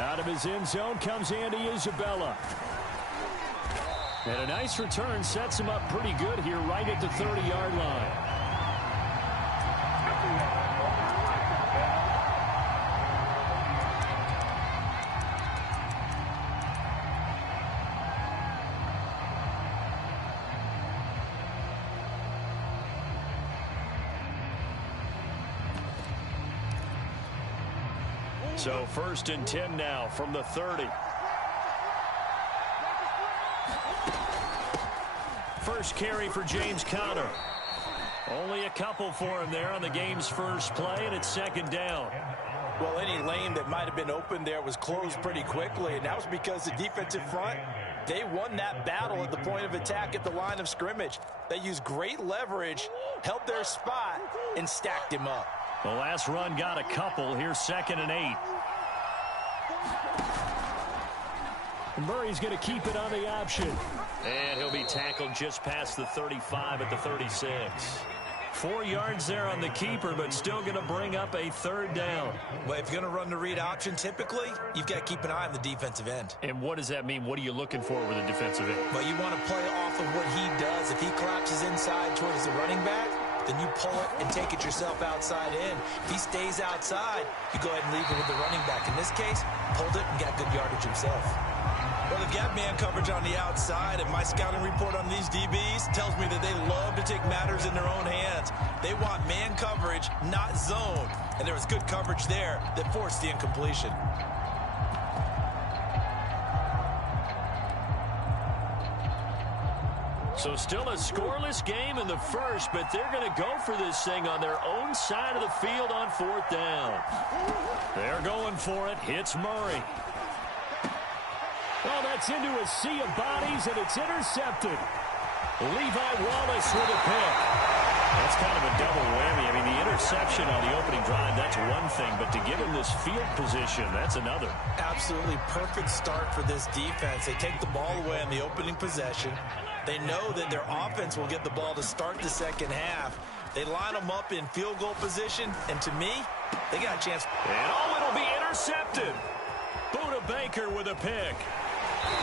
Out of his end zone comes Andy Isabella. And a nice return sets him up pretty good here right at the 30-yard line. So 1st and 10 now from the 30. First carry for James Conner. Only a couple for him there on the game's first play, and it's 2nd down. Well, any lane that might have been open there was closed pretty quickly, and that was because the defensive front, they won that battle at the point of attack at the line of scrimmage. They used great leverage, held their spot, and stacked him up. The last run got a couple. Here's 2nd and 8. Murray's going to keep it on the option. And he'll be tackled just past the 35 at the 36. 4 yards there on the keeper, but still going to bring up a 3rd down. Well, if you're going to run the read option, typically, you've got to keep an eye on the defensive end. And what does that mean? What are you looking for with a defensive end? Well, you want to play off of what he does. If he collapses inside towards the running back, then you pull it and take it yourself outside in. If he stays outside, you go ahead and leave it with the running back. In this case, pulled it and got good yardage himself. Well, they've got man coverage on the outside, and my scouting report on these DBs tells me that they love to take matters in their own hands. They want man coverage, not zone. And there was good coverage there that forced the incompletion. So still a scoreless game in the first, but they're going to go for this thing on their own side of the field on 4th down. They're going for it. Hits Murray. Well, that's into a sea of bodies, and it's intercepted. Levi Wallace with a pick. That's kind of a double whammy. I mean, the interception on the opening drive, that's one thing, but to give him this field position, that's another. Absolutely perfect start for this defense. They take the ball away on the opening possession. They know that their offense will get the ball to start the second half. They line them up in field goal position, and to me, they got a chance. And it'll be intercepted. Buda Baker with a pick.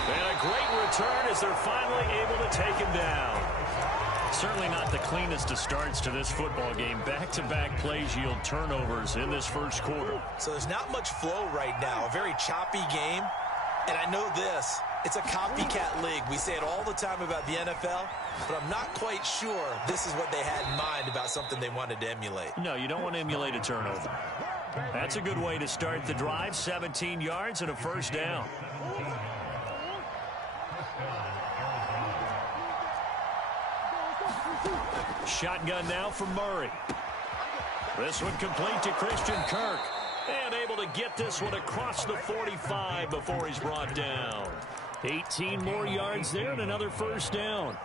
And a great return as they're finally able to take him down. Certainly not the cleanest of starts to this football game. Back-to-back plays yield turnovers in this first quarter. So there's not much flow right now. A very choppy game. And I know this. It's a copycat league. We say it all the time about the NFL, but I'm not quite sure this is what they had in mind about something they wanted to emulate. No, you don't want to emulate a turnover. That's a good way to start the drive. 17 yards and a 1st down. Shotgun now for Murray. This one complete to Christian Kirk. And able to get this one across the 45 before he's brought down. 18 more yards there and another 1st down.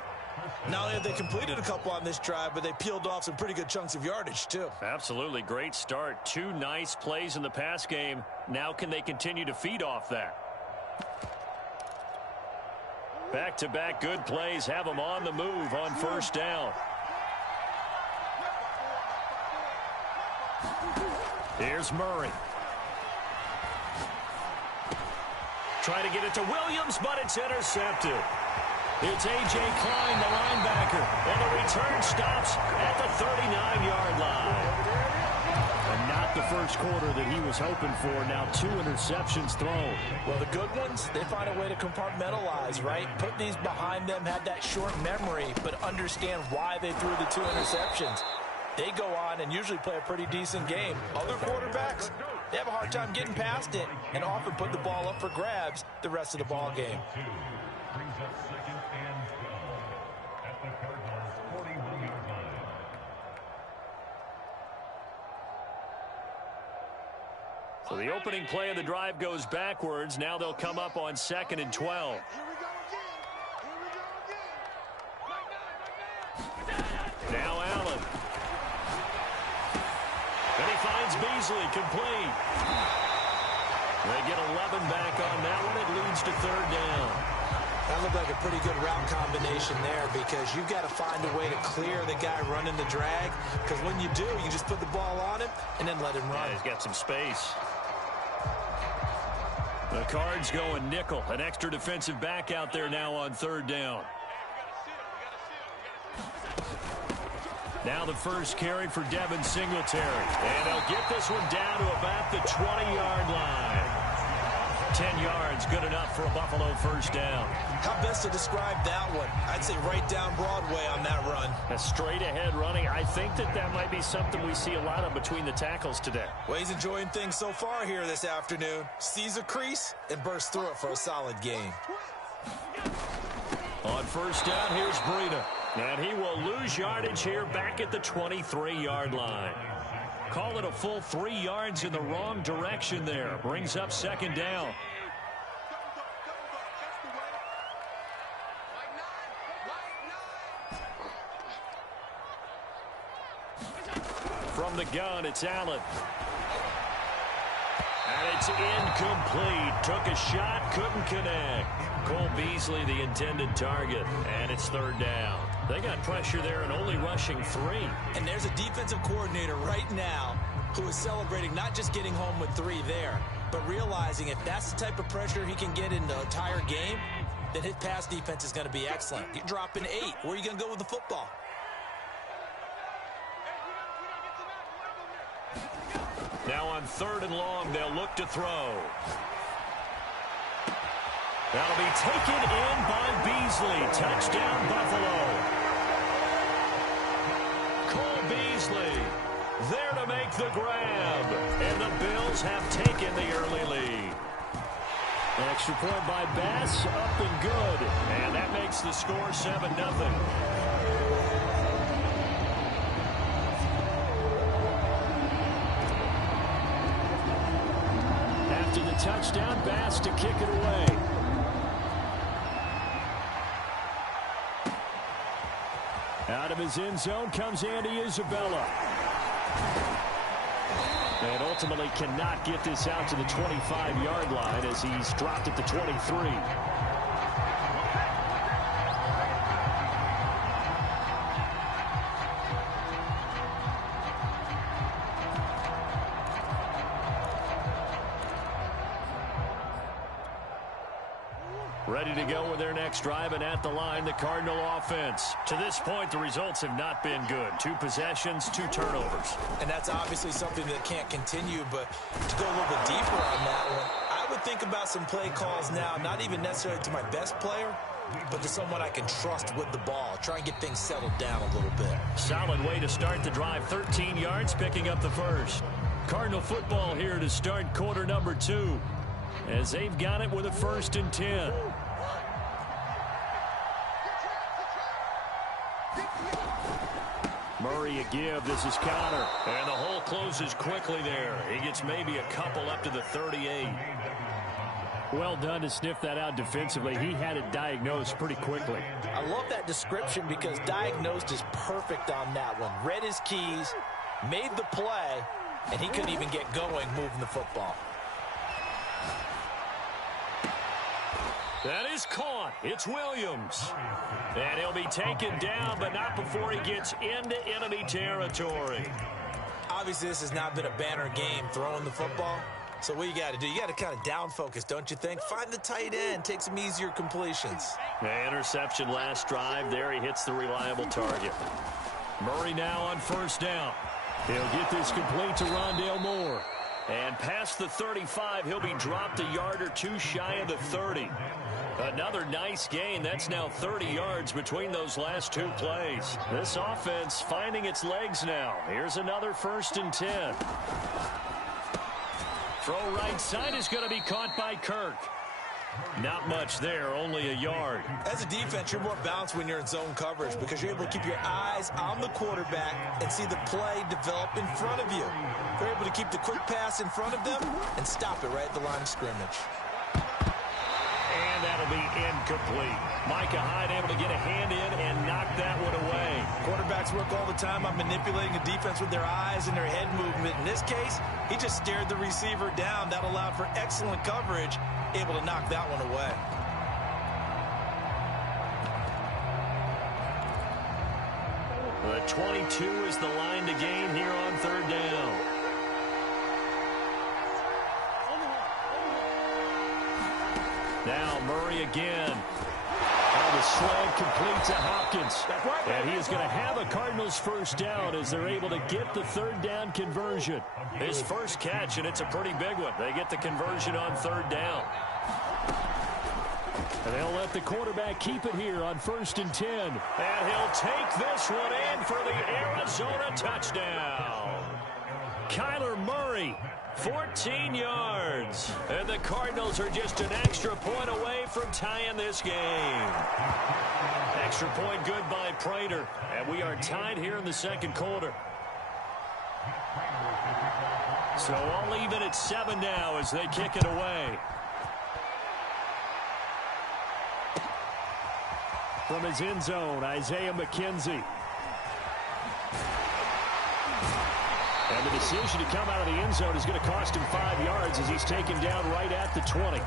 Not only have they completed a couple on this drive, but they peeled off some pretty good chunks of yardage, too. Absolutely. Great start. 2 nice plays in the pass game. Now can they continue to feed off that? Back-to-back good plays have them on the move on 1st down. Here's Murray. Try to get it to Williams, but it's intercepted. It's A.J. Klein, the linebacker, and the return stops at the 39-yard line. And not the first quarter that he was hoping for. Now 2 interceptions thrown. Well, the good ones, they find a way to compartmentalize, right? Put these behind them, had that short memory, but understand why they threw the 2 interceptions. They go on and usually play a pretty decent game. Other quarterbacks, they have a hard time getting past it and often put the ball up for grabs the rest of the ball game. So the opening play of the drive goes backwards. Now they'll come up on 2nd and 12. Now Allen. And he finds Beasley complete. They get 11 back on that one. It leads to 3rd down. That looked like a pretty good route combination there because you've got to find a way to clear the guy running the drag because when you do, you just put the ball on him and then let him run. Yeah, he's got some space. The Cards going nickel. An extra defensive back out there now on third down. Now the first carry for Devin Singletary. And they'll get this one down to about the 20-yard line. 10 yards, good enough for a Buffalo first down. How best to describe that one? I'd say right down Broadway on that run. A straight-ahead running. I think that might be something we see a lot of between the tackles today. Well, he's enjoying things so far here this afternoon. Sees a crease and bursts through it for a solid gain. On first down, here's Breida. And he will lose yardage here back at the 23-yard line. Call it a full 3 yards in the wrong direction there. Brings up second down. From the gun, it's Allen. And it's incomplete. Took a shot, couldn't connect. Cole Beasley, the intended target. And it's third down. They got pressure there and only rushing 3. And there's a defensive coordinator right now who is celebrating not just getting home with 3 there, but realizing if that's the type of pressure he can get in the entire game, then his pass defense is going to be excellent. You're dropping 8. Where are you going to go with the football? Now on third and long, they'll look to throw. That'll be taken in by Beasley. Touchdown, Buffalo. Cole Beasley there to make the grab. And the Bills have taken the early lead. Extra point by Bass, up and good. And that makes the score 7-0. After the touchdown, Bass to kick it away. Out of his end zone comes Andy Isabella. And ultimately cannot get this out to the 25-yard line as he's dropped at the 23. Ready to go with their next drive, and at the line, the Cardinal offense. To this point, the results have not been good. 2 possessions, 2 turnovers. And that's obviously something that can't continue, but to go a little bit deeper on that one, I would think about some play calls now, not even necessarily to my best player, but to someone I can trust with the ball. Try and get things settled down a little bit. Solid way to start the drive. 13 yards, picking up the first. Cardinal football here to start quarter number 2, as they've got it with a 1st and 10. Murray a give. This is Connor. And the hole closes quickly there. He gets maybe a couple up to the 38. Well done to sniff that out defensively. He had it diagnosed pretty quickly. I love that description because diagnosed is perfect on that one. Read his keys, made the play, and he couldn't even get going moving the football. That is caught. It's Williams. And he'll be taken down, but not before he gets into enemy territory. Obviously, this has not been a banner game throwing the football. So what you got to do, you got to kind of down focus, don't you think? Find the tight end, take some easier completions. The interception last drive. There he hits the reliable target. Murray now on first down. He'll get this complete to Rondale Moore. And past the 35, he'll be dropped a yard or 2 shy of the 30. Another nice gain. That's now 30 yards between those last 2 plays. This offense finding its legs now. Here's another 1st and 10. Throw right side is going to be caught by Kirk. Not much there, only a yard. As a defense, you're more balanced when you're in zone coverage because you're able to keep your eyes on the quarterback and see the play develop in front of you. You're able to keep the quick pass in front of them and stop it right at the line of scrimmage. And that'll be incomplete. Micah Hyde able to get a hand in and knock that one away. Quarterbacks work all the time on manipulating the defense with their eyes and their head movement. In this case, he just stared the receiver down. That allowed for excellent coverage, able to knock that one away. The 22 is the line to gain here on third down. Now Murray again. And the slant complete to Hopkins. And he is going to have a Cardinals first down as they're able to get the third down conversion. His first catch, and it's a pretty big one. They get the conversion on third down. And they'll let the quarterback keep it here on 1st and 10. And he'll take this one in for the Arizona touchdown. Kyler Murray, 14 yards. And the Cardinals are just an extra point away from tying this game. Extra point good by Prater. And we are tied here in the second quarter. So all even at 7 now as they kick it away. From his end zone, Isaiah McKenzie. And the decision to come out of the end zone is going to cost him 5 yards as he's taken down right at the 20.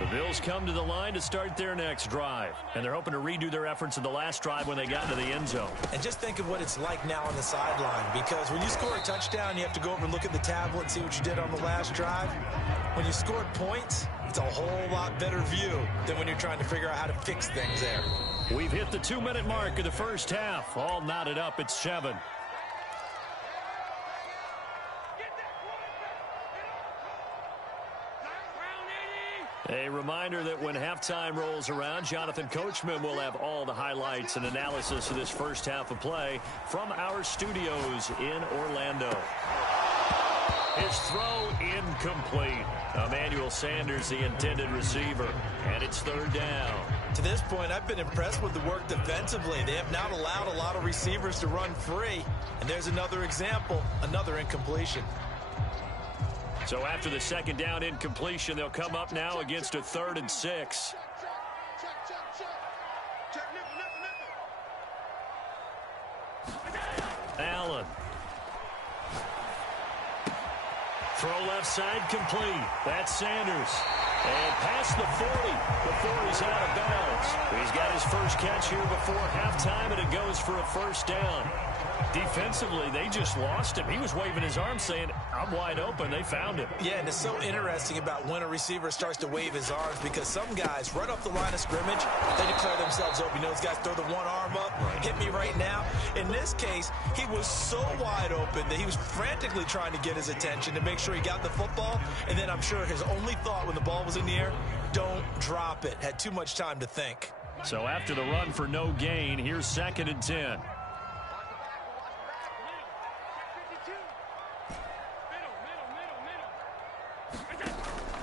The Bills come to the line to start their next drive. And they're hoping to redo their efforts in the last drive when they got into the end zone. And just think of what it's like now on the sideline. Because when you score a touchdown, you have to go over and look at the tablet and see what you did on the last drive. When you scored points, it's a whole lot better view than when you're trying to figure out how to fix things there. We've hit the 2-minute mark of the first half. All knotted up at 7. A reminder that when halftime rolls around, Jonathan Coachman will have all the highlights and analysis of this first half of play from our studios in Orlando. His throw incomplete. Emmanuel Sanders, the intended receiver, and it's third down. To this point, I've been impressed with the work defensively. They have not allowed a lot of receivers to run free. And there's another example, another incompletion. So after the second down incompletion, they'll come up now against a 3rd and 6. Allen. Throw left side complete. That's Sanders. And past the 40 before he's out of bounds. He's got his first catch here before halftime, and it goes for a first down. Defensively, they just lost him. He was waving his arms saying, I'm wide open. They found him. Yeah, and it's so interesting about when a receiver starts to wave his arms because some guys, right off the line of scrimmage, they declare themselves open. You know, those guys throw the one arm up, hit me right now. In this case, he was so wide open that he was frantically trying to get his attention to make sure he got the football. And then I'm sure his only thought when the ball was in the air, don't drop it. Had too much time to think. So after the run for no gain, here's 2nd and 10.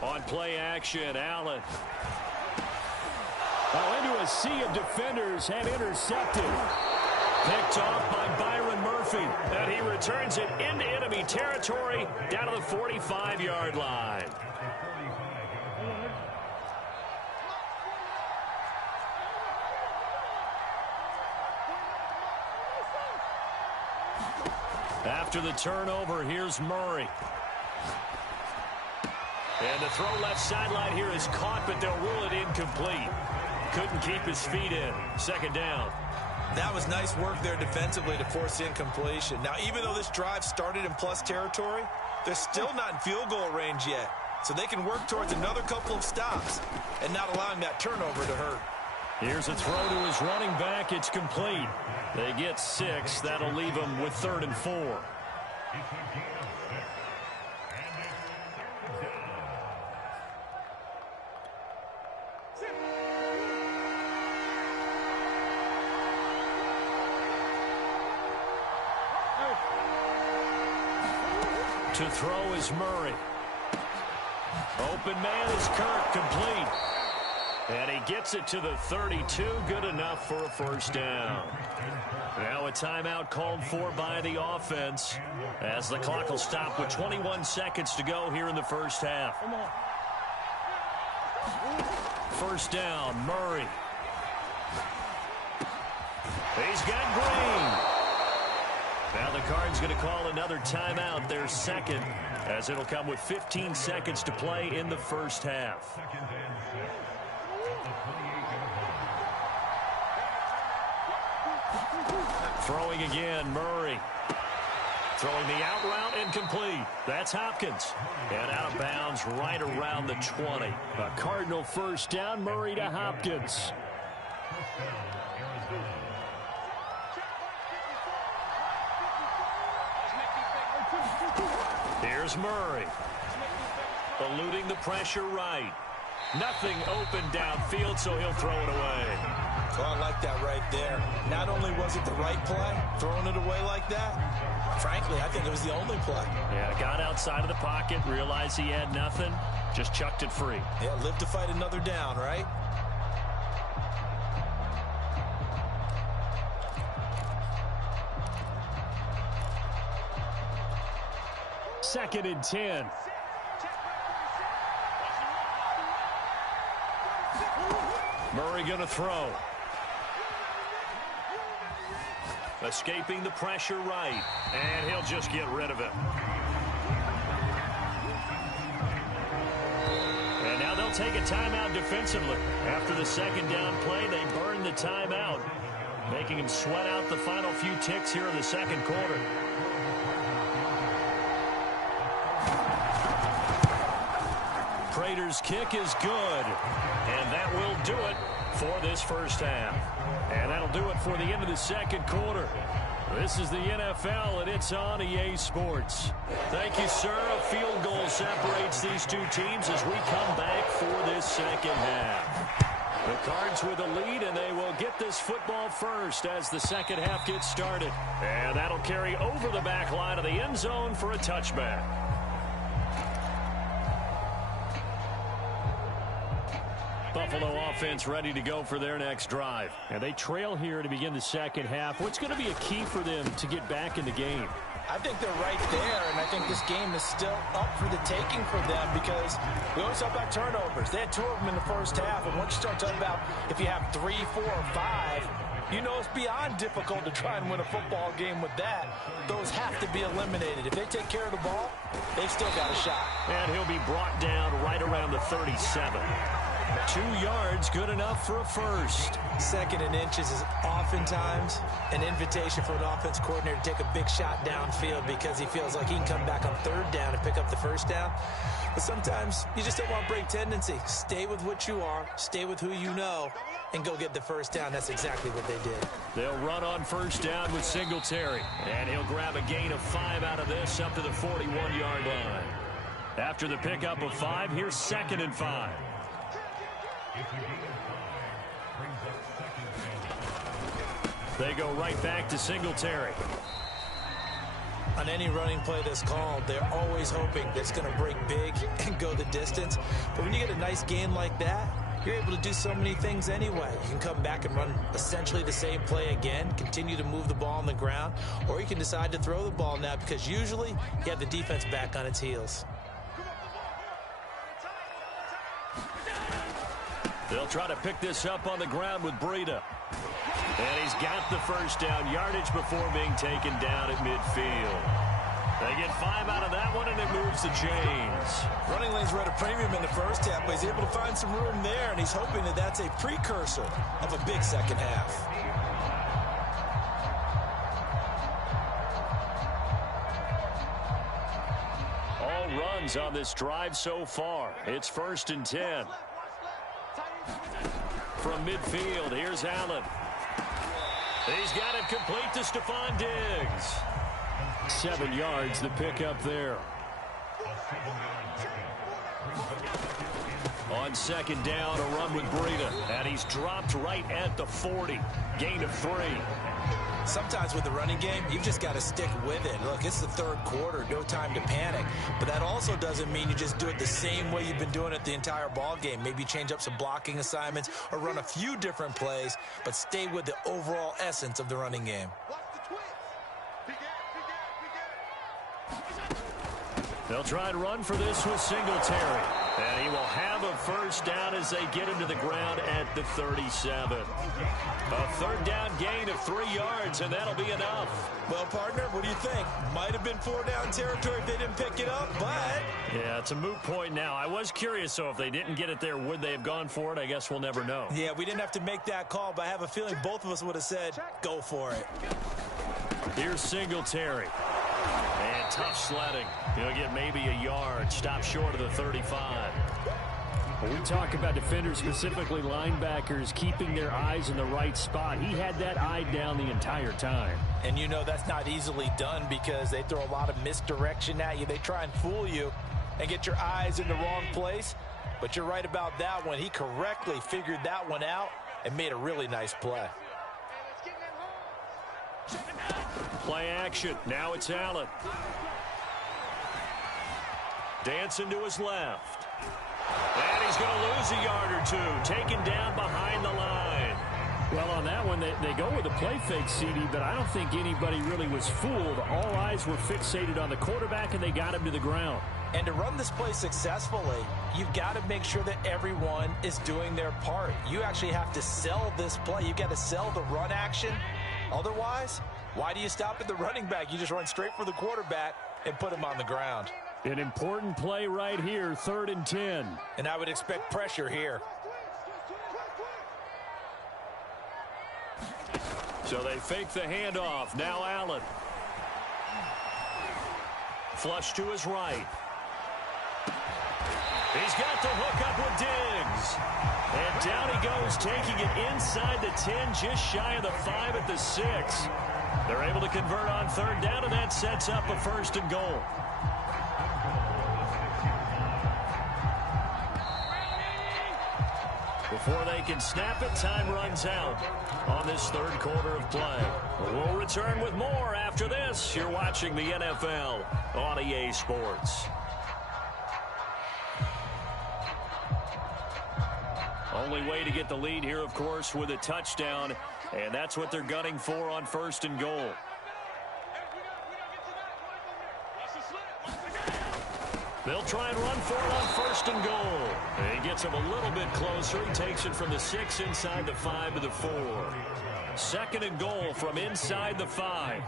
On play action, Allen. Into a sea of defenders and intercepted. Picked off by Byron Murphy. And he returns it into enemy territory down to the 45-yard line. After the turnover, here's Murray. And the throw left sideline here is caught, but they'll rule it incomplete. Couldn't keep his feet in. 2nd down. That was nice work there defensively to force the incompletion. Now, even though this drive started in plus territory, they're still not in field goal range yet. So they can work towards another couple of stops and not allowing that turnover to hurt. Here's a throw to his running back. It's complete. They get 6. That'll leave them with 3rd and 4. To throw is Murray. Open man is Kirk, complete. And he gets it to the 32, good enough for a first down. Now a timeout called for by the offense as the clock will stop with 21 seconds to go here in the first half. First down, Murray. He's got Green. Now the Cards going to call another timeout, their second, as it'll come with 15 seconds to play in the first half. Throwing again, Murray. Throwing the out route incomplete. That's Hopkins. And out of bounds right around the 20. A Cardinal first down, Murray to Hopkins. Here's Murray. Eluding the pressure right. Nothing open downfield, so he'll throw it away. Oh, I like that right there. Not only was it the right play, throwing it away like that, frankly, I think it was the only play. Yeah, got outside of the pocket, realized he had nothing, just chucked it free. Yeah, live to fight another down, right? Second and 10. Murray going to throw. Escaping the pressure right. And he'll just get rid of it. And now they'll take a timeout defensively. After the second down play, they burn the timeout, making him sweat out the final few ticks here in the second quarter. Prater's kick is good, and that will do it for this first half. And that'll do it for the end of the second quarter. This is the NFL, and it's on EA Sports. Thank you, sir. A field goal separates these two teams as we come back for this second half. The Cards with a lead, and they will get this football first as the second half gets started. And that'll carry over the back line of the end zone for a touchback. Buffalo offense ready to go for their next drive. And they trail here to begin the second half. What's going to be a key for them to get back in the game? I think they're right there, and I think this game is still up for the taking for them because we always talk about turnovers. They had 2 of them in the first half, and once you start talking about if you have 3, 4, or 5, you know it's beyond difficult to try and win a football game with that. Those have to be eliminated. If they take care of the ball, they've still got a shot. And he'll be brought down right around the 37. 2 yards, good enough for a first. Second and inches is oftentimes an invitation for an offense coordinator to take a big shot downfield because he feels like he can come back on third down and pick up the first down. But sometimes you just don't want break tendency. Stay with what you are, stay with who you know, and go get the first down. That's exactly what they did. They'll run on first down with Singletary. And he'll grab a gain of 5 out of this up to the 41-yard line. After the pickup of 5, here's 2nd and 5. They go right back to Singletary. On any running play that's called, they're always hoping that it's going to break big and go the distance. But when you get a nice gain like that, you're able to do so many things anyway. You can come back and run essentially the same play again, continue to move the ball on the ground, or you can decide to throw the ball now because usually you have the defense back on its heels. They'll try to pick this up on the ground with Breida. And he's got the first down yardage before being taken down at midfield. They get 5 out of that one, and it moves the chains. Running lanes were at a premium in the first half, but he's able to find some room there, and he's hoping that that's a precursor of a big second half. All runs on this drive so far. It's 1st and 10. From midfield, here's Allen. He's got it complete to Stephon Diggs. 7 yards, the pickup there. On second down, a run with Breida. And he's dropped right at the 40. Gain of 3. Sometimes with the running game, you've just got to stick with it. Look, it's the third quarter, no time to panic. But that also doesn't mean you just do it the same way you've been doing it the entire ball game. Maybe change up some blocking assignments or run a few different plays, but stay with the overall essence of the running game. They'll try and run for this with Singletary. And he will have a first down as they get him to the ground at the 37. A third down gain of 3 yards, and that'll be enough. Well, partner, what do you think? Might have been 4 down territory if they didn't pick it up, but Yeah, it's a moot point now. I was curious, so if they didn't get it there, would they have gone for it? I guess we'll never know. Yeah, we didn't have to make that call, but I have a feeling both of us would have said, go for it. Here's Singletary. And tough sledding. He'll get maybe a yard. Stop short of the 35. When we talk about defenders, specifically linebackers, keeping their eyes in the right spot, he had that eye down the entire time. And you know that's not easily done because they throw a lot of misdirection at you. They try and fool you and get your eyes in the wrong place. But you're right about that one. He correctly figured that one out and made a really nice play. Play action. Now it's Allen. Dancing to his left. And he's going to lose a yard or two. Taken down behind the line. Well, on that one, they go with a play fake, CD, but I don't think anybody really was fooled. All eyes were fixated on the quarterback, and they got him to the ground. And to run this play successfully, you've got to make sure that everyone is doing their part. You actually have to sell this play. You've got to sell the run action. Otherwise, why do you stop at the running back? You just run straight for the quarterback and put him on the ground. An important play right here, 3rd and 10. And I would expect pressure here. So they fake the handoff. Now Allen. Flush to his right. He's got the hook up with Diggs. And down he goes, taking it inside the 10, just shy of the 5 at the 6. They're able to convert on 3rd down, and that sets up a 1st and goal. Before they can snap it, time runs out on this 3rd quarter of play. We'll return with more after this. You're watching the NFL on EA Sports. Only way to get the lead here, of course, with a touchdown, and that's what they're gunning for on 1st and goal. They'll try and run for it on 1st and goal. And he gets him a little bit closer. He takes it from the 6 inside the 5 to the 4. 2nd and goal from inside the 5.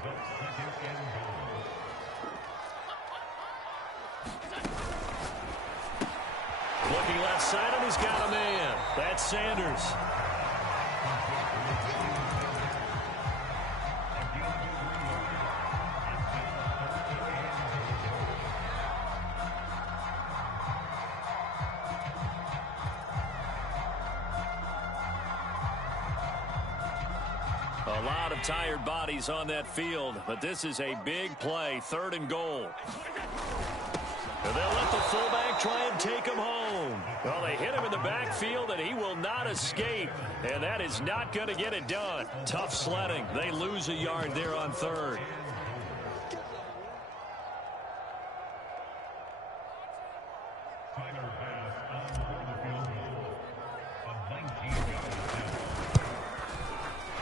Looking left side, and he's got a man. That's Sanders. A lot of tired bodies on that field, but this is a big play, 3rd and goal. And they'll let the fullback try and take him home. Well, they hit him in the backfield, and he will not escape. And that is not going to get it done. Tough sledding. They lose a yard there on 3rd.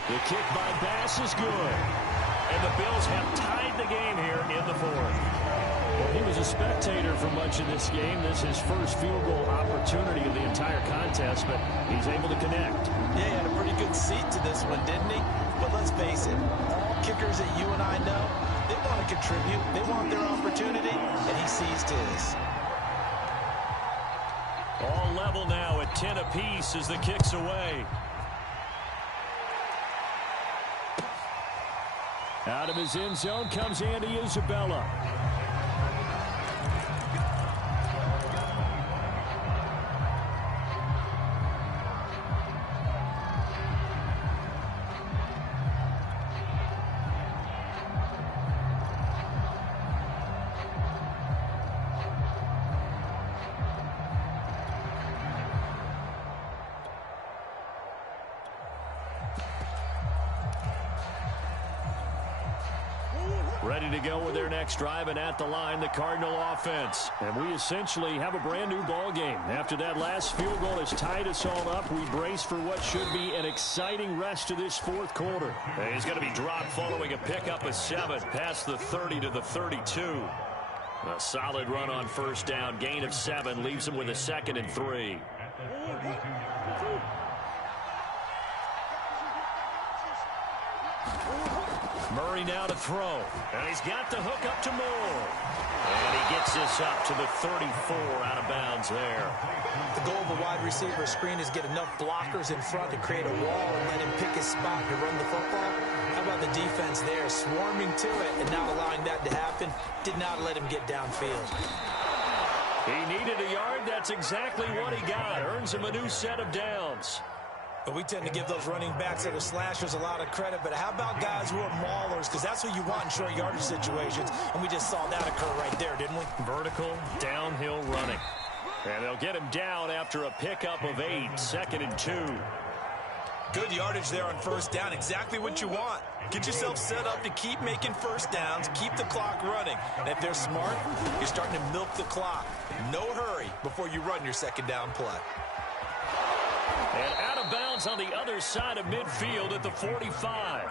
The kick by Bass is good. And the Bills have tied the game here in the 4th. Well, he was a spectator for much of this game. This is his first field goal opportunity of the entire contest, but he's able to connect. Yeah, he had a pretty good seat to this one, didn't he? But let's face it, all kickers that you and I know, they want to contribute. They want their opportunity, and he seized his. All level now at 10 apiece as the kick's away. Out of his end zone comes Andy Isabella. Ready to go with their next drive, and at the line, the Cardinal offense. And we essentially have a brand new ball game. After that last field goal has tied us all up, we brace for what should be an exciting rest of this 4th quarter. And he's going to be dropped following a pickup of 7 past the 30 to the 32. A solid run on 1st down. Gain of 7 leaves him with a 2nd and 3. Murray now to throw. And he's got the hook up to Moore. And he gets picks this up to the 34, out of bounds there. The goal of a wide receiver screen is get enough blockers in front to create a wall and let him pick his spot to run the football. How about the defense there, swarming to it and not allowing that to happen? Did not let him get downfield. He needed a yard. That's exactly what he got. Earns him a new set of downs. But we tend to give those running backs that are slashers a lot of credit. But how about guys who are maulers? Because that's what you want in short yardage situations. And we just saw that occur right there, didn't we? Vertical, downhill running. And they'll get him down after a pickup of 8, 2nd and 2. Good yardage there on first down. Exactly what you want. Get yourself set up to keep making first downs, keep the clock running. And if they're smart, you're starting to milk the clock. No hurry before you run your second down play. And out of bounds on the other side of midfield at the 45.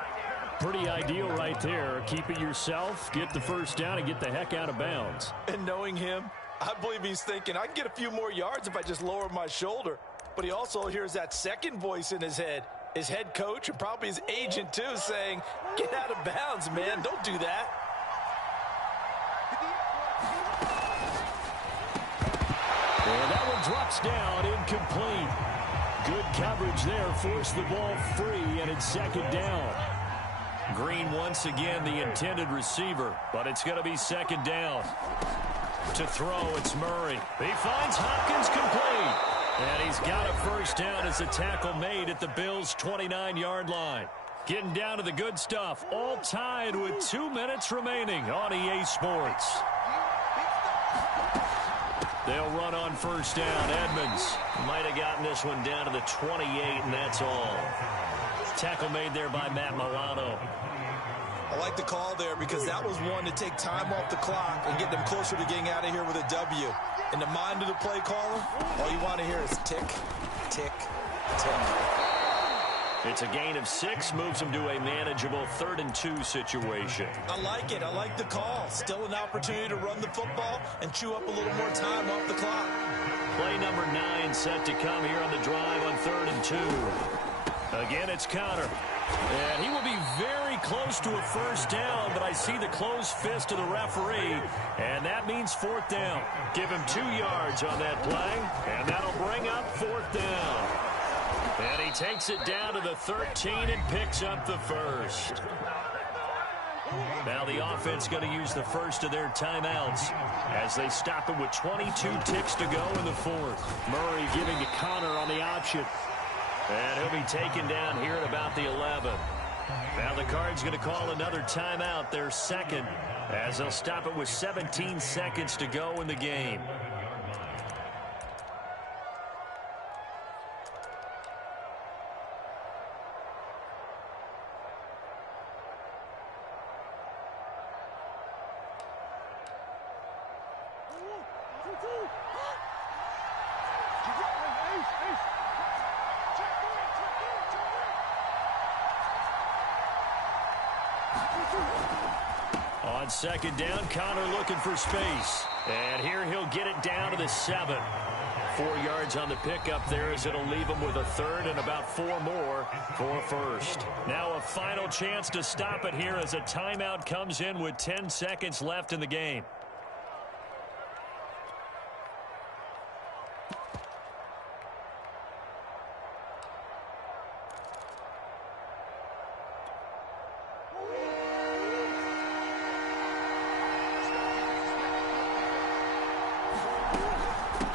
Pretty ideal right there. Keep it yourself, get the first down, and get the heck out of bounds. And knowing him, I believe he's thinking, I can get a few more yards if I just lower my shoulder. But he also hears that second voice in his head coach, and probably his agent too, saying, get out of bounds, man. Don't do that. And that one drops down, incomplete. Good coverage there, forced the ball free, and it's second down. Green once again the intended receiver, but it's going to be second down. To throw, it's Murray. He finds Hopkins complete. And he's got a first down as a tackle made at the Bills' 29-yard line. Getting down to the good stuff, all tied with 2 minutes remaining on EA Sports. They'll run on first down. Edmonds might have gotten this one down to the 28, and that's all. Tackle made there by Matt Milano. I like the call there because that was one to take time off the clock and get them closer to getting out of here with a W. In the mind of the play caller, all you want to hear is tick, tick, tick. It's a gain of 6, moves them to a manageable 3rd and 2 situation. I like it. I like the call. Still an opportunity to run the football and chew up a little more time off the clock. Play number 9 set to come here on the drive on 3rd and 2. Again, it's Connor. And he will be very close to a first down, but I see the closed fist of the referee, and that means 4th down. Give him 2 yards on that play, and that'll bring up 4th down. And he takes it down to the 13 and picks up the first. Now the offense going to use the first of their timeouts as they stop it with 22 ticks to go in the 4th. Murray giving to Connor on the option. And he'll be taken down here at about the 11. Now the Cards going to call another timeout, their second, as they'll stop it with 17 seconds to go in the game. On second down, Connor looking for space. And here he'll get it down to the 7. 4 yards on the pickup there as it'll leave him with a 3rd and about 4 more for first. Now a final chance to stop it here as a timeout comes in with 10 seconds left in the game.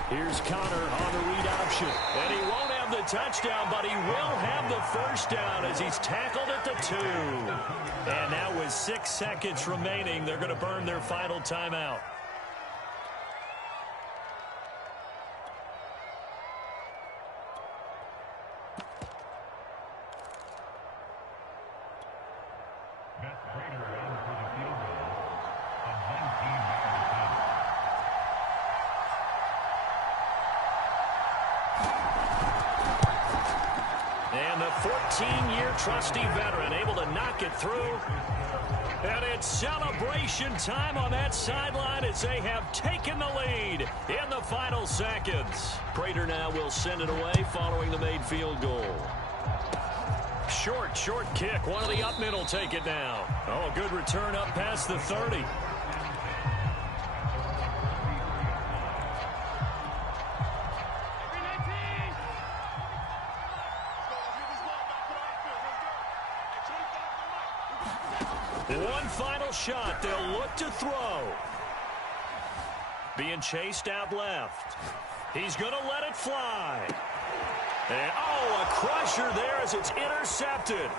Here's Connor on the read option. And he won't have the touchdown, but he will have the first down as he's tackled at the 2. And now with 6 seconds remaining, they're going to burn their final timeout. And the 14-year trusty veteran able to knock it through. And it's celebration time on that sideline as they have taken the lead in the final seconds. Prater now will send it away following the made field goal. Short kick. One of the up men will take it now. Oh, a good return up past the 30. One final shot. They'll look to throw. Being chased out left. He's going to let it fly. And, a crusher there as it's intercepted.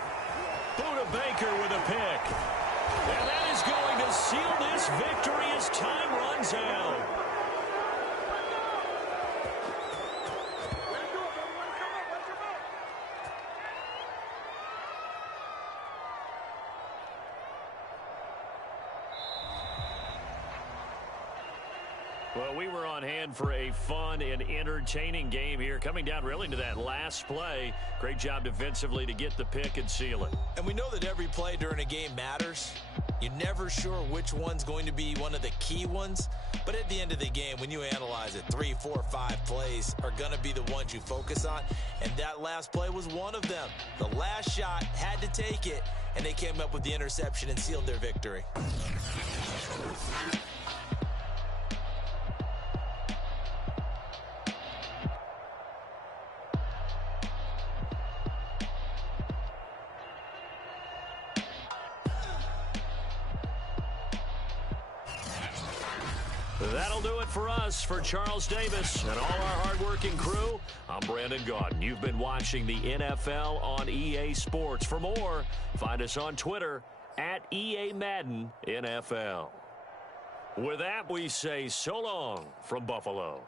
Buda Baker with a pick. And that is going to seal this victory as time runs out. Well, we were on hand for a fun and entertaining game here, coming down really to that last play. Great job defensively to get the pick and seal it. And we know that every play during a game matters. You're never sure which one's going to be one of the key ones. But at the end of the game, when you analyze it, 3, 4, 5 plays are going to be the ones you focus on. And that last play was one of them. The last shot had to take it, and they came up with the interception and sealed their victory. That'll do it for us. For Charles Davis and all our hardworking crew, I'm Brandon Gaudin. You've been watching the NFL on EA Sports. For more, find us on Twitter at EA Madden NFL. With that, we say so long from Buffalo.